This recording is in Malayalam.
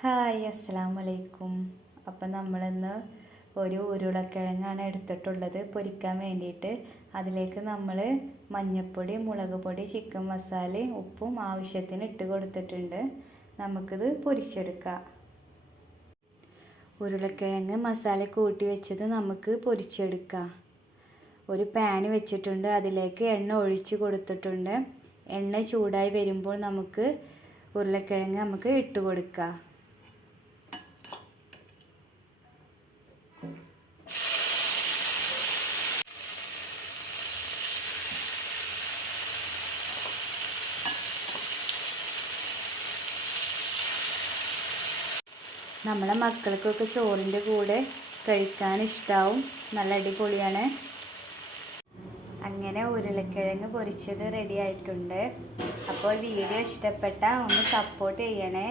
ഹായ് അസ്സലാമലൈക്കും. അപ്പം നമ്മളിന്ന് ഒരു ഉരുളക്കിഴങ്ങാണ് എടുത്തിട്ടുള്ളത് പൊരിക്കാൻ വേണ്ടിയിട്ട്. അതിലേക്ക് നമ്മൾ മഞ്ഞൾപ്പൊടി, മുളക് പൊടി, ചിക്കൻ മസാലയും ഉപ്പും ആവശ്യത്തിന് ഇട്ട് കൊടുത്തിട്ടുണ്ട്. നമുക്കിത് പൊരിച്ചെടുക്കാം. ഉരുളക്കിഴങ്ങ് മസാല കൂട്ടി വെച്ചത് നമുക്ക് പൊരിച്ചെടുക്കാം. ഒരു പാൻ വെച്ചിട്ടുണ്ട്, അതിലേക്ക് എണ്ണ ഒഴിച്ച് കൊടുത്തിട്ടുണ്ട്. എണ്ണ ചൂടായി വരുമ്പോൾ നമുക്ക് ഉരുളക്കിഴങ്ങ് നമുക്ക് ഇട്ട് കൊടുക്കാം. നമ്മളെ മക്കൾക്കൊക്കെ ചോറിൻ്റെ കൂടെ കഴിക്കാൻ ഇഷ്ടമാവും. നല്ല അടിപൊളിയാണ്. അങ്ങനെ ഉരുളക്കിഴങ്ങ് പൊരിച്ചത് റെഡി ആയിട്ടുണ്ട്. അപ്പോൾ വീഡിയോ ഇഷ്ടപ്പെട്ടാൽ ഒന്ന് സപ്പോർട്ട് ചെയ്യണേ.